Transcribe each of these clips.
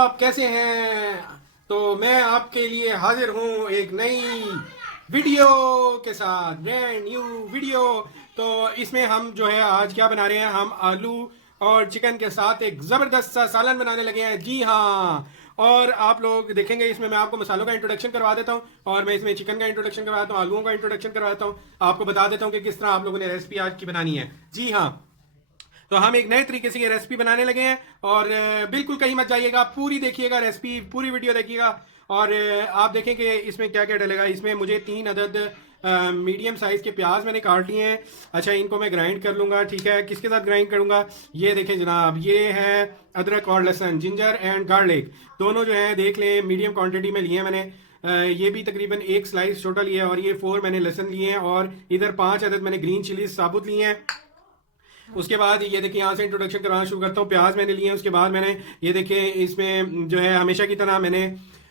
आप कैसे हैं? तो मैं आपके लिए हाजिर हूँ एक नई वीडियो के साथ, ब्रांड न्यू वीडियो। तो इसमें हम जो है आज क्या बना रहे हैं, हम आलू और चिकन के साथ एक ज़बरदस्त सा सालन बनाने लगे हैं। जी हाँ, और आप लोग देखेंगे इसमें मैं आपको मसालों का इंट्रोडक्शन करवा देता हूँ और मैं इसमें चिकन का इंट्रोडक्शन करवाता हूँ, आलूओं का इंट्रोडक्शन करवाता हूँ, आपको बता देता हूँ कि किस तरह आप लोगों ने रेसिपी आज की बनानी है। जी हाँ, तो हम एक नए तरीके से ये रेसिपी बनाने लगे हैं और बिल्कुल कहीं मत जाइएगा, पूरी देखिएगा रेसिपी, पूरी वीडियो देखिएगा। और आप देखें कि इसमें क्या क्या डलेगा। इसमें मुझे 3 अदद मीडियम साइज़ के प्याज मैंने काट लिए हैं। अच्छा, इनको मैं ग्राइंड कर लूँगा। ठीक है, किसके साथ ग्राइंड करूँगा? ये देखें जनाब, ये है अदरक और लहसुन, जिंजर एंड गार्लिक, दोनों जो है देख लें मीडियम क्वांटिटी में लिए हैं मैंने। ये भी तकरीबन एक स्लाइस छोटा लिया है और ये 4 मैंने लहसुन लिए हैं और इधर 5 अदद मैंने ग्रीन चिलीज साबुत लिए हैं। उसके बाद ये देखिए, यहाँ से इंट्रोडक्शन कराना शुरू करता हूँ। प्याज मैंने लिए हैं, उसके बाद मैंने ये देखिए इसमें जो है हमेशा की तरह मैंने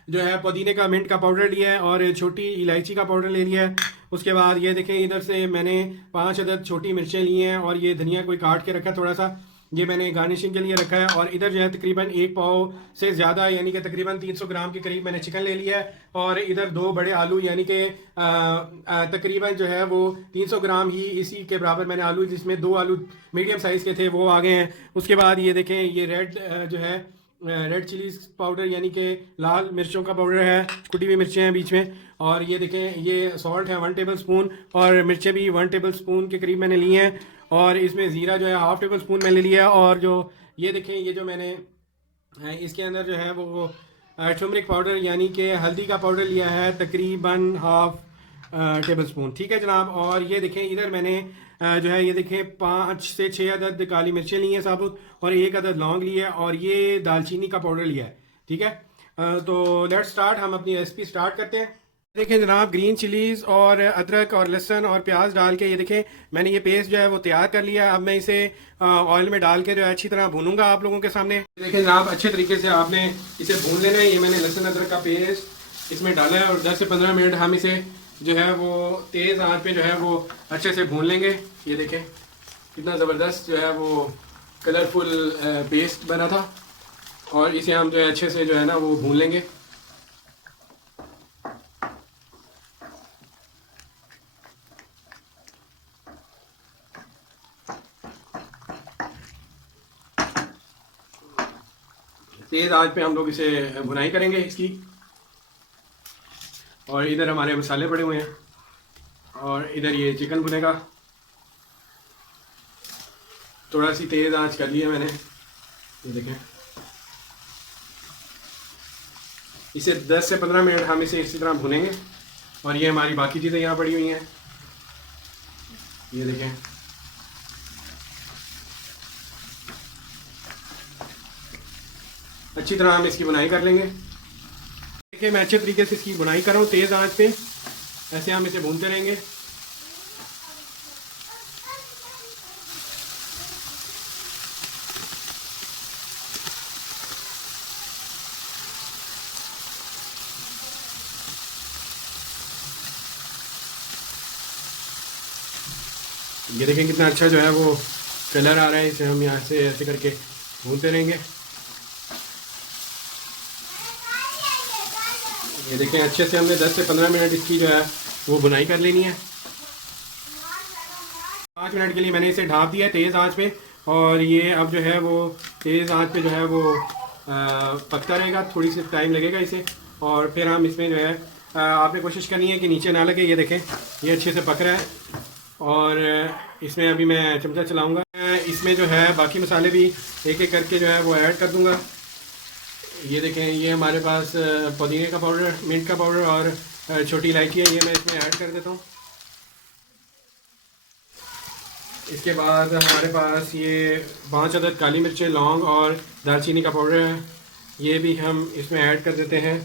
जो है पुदीने का, मिंट का पाउडर लिया है और छोटी इलायची का पाउडर ले लिया है। उसके बाद ये देखें इधर से मैंने 5 अदद छोटी मिर्चें ली हैं और ये धनिया कोई काट के रखा थोड़ा सा, ये मैंने गार्निशिंग के लिए रखा है। और इधर जो है तकरीबन 1 पाव से ज़्यादा यानी कि तकरीबन 300 ग्राम के करीब मैंने चिकन ले लिया है। और इधर 2 बड़े आलू यानी कि तकरीबन जो है वो 300 ग्राम ही इसी के बराबर मैंने आलू, जिसमें 2 आलू मीडियम साइज़ के थे, वो आ गए हैं। उसके बाद ये देखें, ये रेड जो है रेड चिलीज पाउडर यानी कि लाल मिर्चों का पाउडर है, कुटी हुई मिर्चें हैं बीच में। और ये देखें, ये सॉल्ट है 1 टेबल स्पून और मिर्चें भी 1 टेबल स्पून के करीब मैंने ली हैं। और इसमें ज़ीरा जो है 1/2 टेबल स्पून मैंने लिया है। और जो ये देखें, ये जो मैंने इसके अंदर जो है वो टर्मरिक पाउडर यानी कि हल्दी का पाउडर लिया है तकरीबन 1/2 टेबल स्पून। ठीक है जनाब। और ये देखें इधर मैंने जो है ये देखें 5 से 6 अदद काली मिर्चें ली हैं साबुत और 1 अदद लौंग लिया है और ये दालचीनी का पाउडर लिया है। ठीक है, तो लेट्स स्टार्ट, हम अपनी रेसिपी स्टार्ट करते हैं। देखें जनाब, ग्रीन चिलीज़ और अदरक और लहसुन और प्याज डाल के ये देखें मैंने ये पेस्ट जो है वो तैयार कर लिया है। अब मैं इसे ऑयल में डाल के जो है अच्छी तरह भूनूंगा आप लोगों के सामने। देखें जनाब, अच्छे तरीके से आपने इसे भून लेना है। ये मैंने लहसुन अदरक का पेस्ट इसमें डाला है और 10 से 15 मिनट हम इसे जो है वो तेज़ आंच पे जो है वो अच्छे से भून लेंगे। ये देखें कितना ज़बरदस्त जो है वो कलरफुल पेस्ट बना था और इसे हम जो है अच्छे से जो है ना वो भून लेंगे। तेज़ आंच पे हम लोग इसे भुनाई करेंगे इसकी। और इधर हमारे मसाले पड़े हुए हैं और इधर ये चिकन भुनेगा। थोड़ा सी तेज़ आंच कर ली है मैंने। ये देखें, इसे 10 से 15 मिनट हम इसे इसी तरह भुनेंगे। और ये हमारी बाकी चीज़ें यहाँ पड़ी हुई हैं। ये देखें, अच्छी तरह हम इसकी बुनाई कर लेंगे। देखिए मैं अच्छे तरीके से इसकी बुनाई कर रहा हूँ तेज़ आंच पे, ऐसे हम इसे भूनते रहेंगे। ये देखें कितना अच्छा जो है वो कलर आ रहा है। इसे हम यहाँ से ऐसे करके भूनते रहेंगे। ये देखें अच्छे से हमने 10 से 15 मिनट इसकी जो है वो बुनाई कर लेनी है। 5 मिनट के लिए मैंने इसे ढाँप दिया है तेज़ आंच पे और ये अब जो है वो तेज़ आंच पे जो है वो पकता रहेगा, थोड़ी सी टाइम लगेगा इसे। और फिर हम इसमें जो है आपने कोशिश करनी है कि नीचे ना लगे। ये देखें ये अच्छे से पक रहा है और इसमें अभी मैं चमचा चलाऊँगा। इसमें जो है बाकी मसाले भी एक एक करके जो है वो ऐड कर दूँगा। ये देखें, ये हमारे पास पुदीने का पाउडर, मिंट का पाउडर और छोटी इलायची है, ये मैं इसमें ऐड कर देता हूँ। इसके बाद हमारे पास ये 5 अदद काली मिर्चें, लौंग और दालचीनी का पाउडर है, ये भी हम इसमें ऐड कर देते हैं।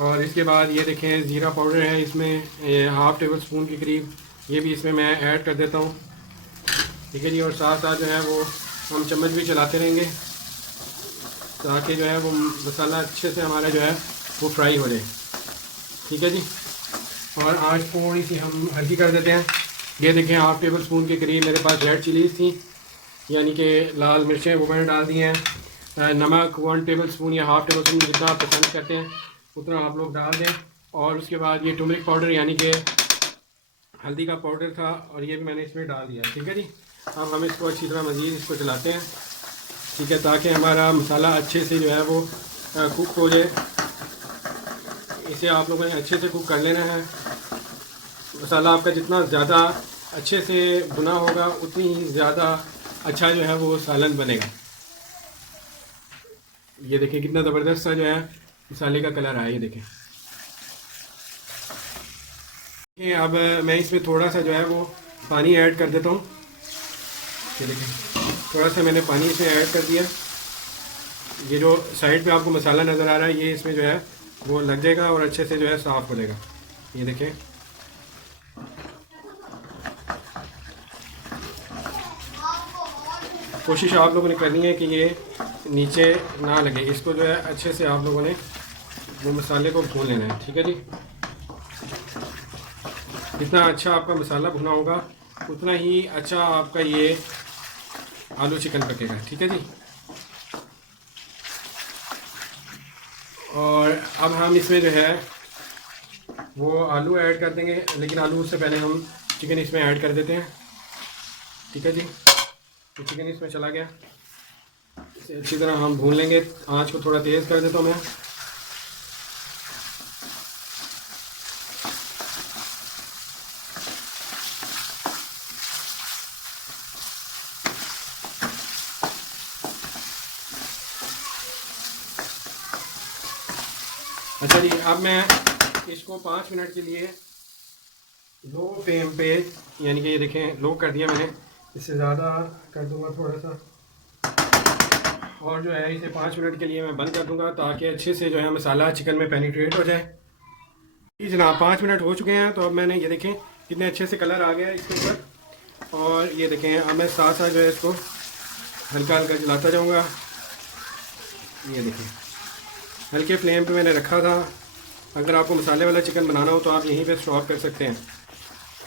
और इसके बाद ये देखें ज़ीरा पाउडर है इसमें, ये 1/2 टेबल स्पून के करीब, ये भी इसमें मैं ऐड कर देता हूँ। ठीक है जी। और साथ साथ जो है वो हम चम्मच भी चलाते रहेंगे ताकि जो है वो मसाला अच्छे से हमारा जो है वो फ्राई हो जाए। ठीक है जी। और आँच थोड़ी सी हम हल्की कर देते हैं। ये देखें 1/2 टेबल स्पून के करीब मेरे पास रेड चिलीज़ थी यानी कि लाल मिर्चें, वो मैंने डाल दी हैं। नमक 1 टेबल स्पून या हाफ़ टेबल स्पून जितना आप पसंद करते हैं उतना आप लोग डाल दें। और उसके बाद ये टर्मरिक पाउडर यानी कि हल्दी का पाउडर था और ये भी मैंने इसमें डाल दिया। ठीक है जी, अब हम इसको अच्छी तरह मज़ीद इसको चलाते हैं। ठीक है, ताकि हमारा मसाला अच्छे से जो है वो कुक हो जाए। इसे आप लोगों ने अच्छे से कुक कर लेना है। मसाला आपका जितना ज़्यादा अच्छे से भुना होगा उतनी ही ज़्यादा अच्छा जो है वो सालन बनेगा। ये देखें कितना ज़बरदस्त सा जो है मसाले का कलर आया, ये देखें। अब मैं इसमें थोड़ा सा जो है वो पानी ऐड कर देता हूँ। ये देखें थोड़ा सा मैंने पानी इसमें ऐड कर दिया। ये जो साइड पे आपको मसाला नज़र आ रहा है ये इसमें जो है वो लग जाएगा और अच्छे से जो है साफ़ हो जाएगा। ये देखें, कोशिश आप लोगों ने करनी है कि ये नीचे ना लगे। इसको जो है अच्छे से आप लोगों ने वो मसाले को भून लेना है। ठीक है जी, जितना अच्छा आपका मसाला भुना होगा उतना ही अच्छा आपका ये आलू चिकन पकेगा। ठीक है जी, और अब हम इसमें जो है वो आलू ऐड कर देंगे, लेकिन आलू से पहले हम चिकन इसमें ऐड कर देते हैं। ठीक है जी, तो चिकन इसमें चला गया। इसे अच्छी तरह हम भून लेंगे। आंच को थोड़ा तेज़ कर देता हूँ मैं। अच्छा जी, अब मैं इसको 5 मिनट के लिए लो फ्लेम पे, यानी कि ये देखें लो कर दिया मैंने, इससे ज़्यादा कर दूंगा थोड़ा सा, और जो है इसे 5 मिनट के लिए मैं बंद कर दूंगा ताकि अच्छे से जो है मसाला चिकन में पेनिट्रेट हो जाए। जी जनाब, 5 मिनट हो चुके हैं। तो अब मैंने ये देखें कितने अच्छे से कलर आ गया है इसके ऊपर। और ये देखें अब मैं साथ साथ जो है इसको हल्का हल्का जलाता जाऊँगा। ये देखें हल्के फ्लेम पे मैंने रखा था। अगर आपको मसाले वाला चिकन बनाना हो तो आप यहीं पे स्टॉप कर सकते हैं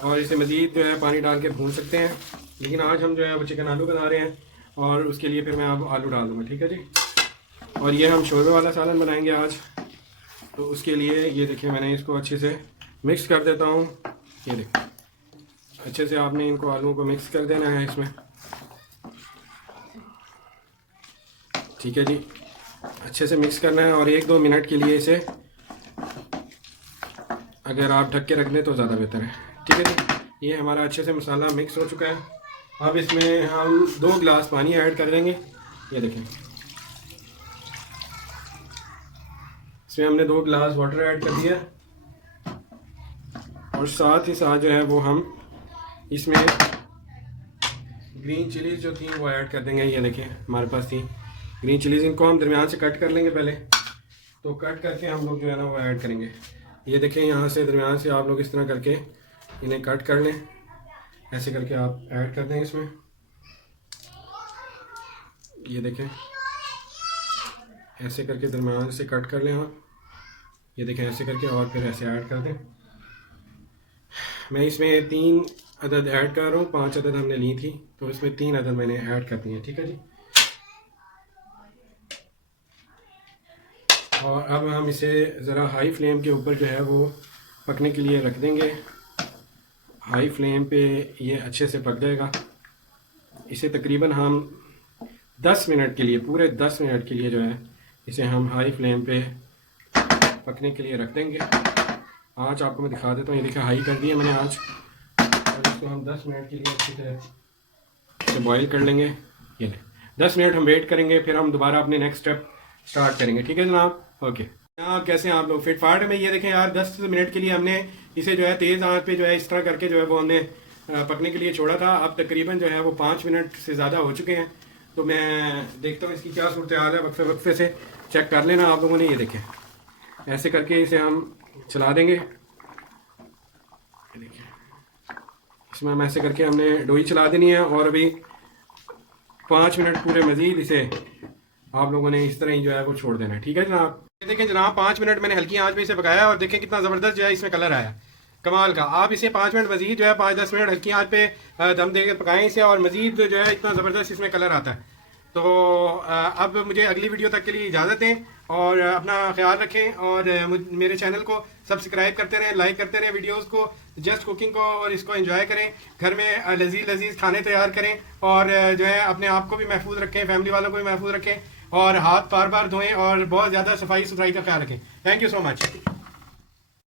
और इसे मज़ीद जो है पानी डाल के भून सकते हैं। लेकिन आज हम जो है वो चिकन आलू बना रहे हैं और उसके लिए फिर मैं अब आलू डाल दूँगा। ठीक है जी, और ये हम शोरबे वाला सालन बनाएंगे आज। तो उसके लिए ये देखिए मैंने इसको अच्छे से मिक्स कर देता हूँ। ये देखिए अच्छे से आपने इनको आलूओं को मिक्स कर देना है इसमें। ठीक है जी, अच्छे से मिक्स करना है और 1-2 मिनट के लिए इसे अगर आप ढक के रख दें तो ज़्यादा बेहतर है। ठीक है जी, ये हमारा अच्छे से मसाला मिक्स हो चुका है। अब इसमें हम 2 गिलास पानी ऐड कर देंगे। ये देखें इसमें हमने 2 गिलास वाटर ऐड कर दिया और साथ ही साथ जो है वो हम इसमें ग्रीन चिलीज़ जो थी वो ऐड कर देंगे। ये देखें हमारे पास थी ग्रीन चिलीज़, इनको हम दरमियान से कट कर लेंगे पहले। तो कट करके हम लोग जो है ना वो ऐड करेंगे। ये देखें यहाँ से दरमियान से आप लोग इस तरह करके इन्हें कट कर लें। ऐसे करके आप ऐड कर दें इसमें। ये देखें ऐसे करके दरमियान से कट कर लें आप। ये देखें ऐसे करके और फिर ऐसे ऐड कर दें। मैं इसमें 3 अदद ऐड कर रहा हूँ, 5 अदद हमने ली थी तो इसमें 3 अदद मैंने ऐड कर दी है। ठीक है जी, और अब हम इसे ज़रा हाई फ्लेम के ऊपर जो है वो पकने के लिए रख देंगे। हाई फ्लेम पे ये अच्छे से पक जाएगा। इसे तकरीबन हम 10 मिनट के लिए, पूरे 10 मिनट के लिए जो है इसे हम हाई फ्लेम पे पकने के लिए रख देंगे। आँच आपको मैं दिखा देता हूँ। ये देखिए हाई कर दी है मैंने आँच, और इसको हम 10 मिनट के लिए अच्छी तरह से बॉईल कर लेंगे। ये 10 मिनट हम वेट करेंगे, फिर हम दोबारा अपने नेक्स्ट स्टेप स्टार्ट करेंगे। ठीक है जनाब, ओके। आप कैसे हैं आप लोग फिट फाट में? ये देखें यार 10 मिनट के लिए हमने इसे जो है तेज़ आंच पे जो है इस तरह करके जो है वो हमने पकने के लिए छोड़ा था। अब तकरीबन जो है वो 5 मिनट से ज़्यादा हो चुके हैं। तो मैं देखता हूँ इसकी क्या सूरत हाल है। वक्फे वक्फे से चेक कर लेना आप लोगों ने। ये देखें ऐसे करके इसे हम चला देंगे। देखिए इसमें हम ऐसे करके हमने डोई चला देनी है और अभी 5 मिनट पूरे मज़ीद इसे आप लोगों ने इस तरह ही जो है वो छोड़ देना है। ठीक है जनाब, देखें जनाब 5 मिनट मैंने हल्की आंच पे इसे पकाया और देखें कितना ज़बरदस्त जो है इसमें कलर आया, कमाल का। आप इसे 5 मिनट मज़ीद जो है 5-10 मिनट हल्की आंच पे दम दे के पकाएं इसे, और मज़ीद जो है इतना ज़बरदस्त इसमें कलर आता है। तो अब मुझे अगली वीडियो तक के लिए इजाज़त दें और अपना ख्याल रखें और मेरे चैनल को सब्सक्राइब करते रहें, लाइक करते रहें वीडियोस को, जस्ट कुकिंग को, और इसको एंजॉय करें। घर में लजीज लजीज खाने तैयार करें और जो है अपने आप को भी महफूज रखें, फैमिली वालों को भी महफूज रखें और हाथ बार बार धोएं और बहुत ज़्यादा सफाई सुथराई का ख्याल रखें। Thank you so much.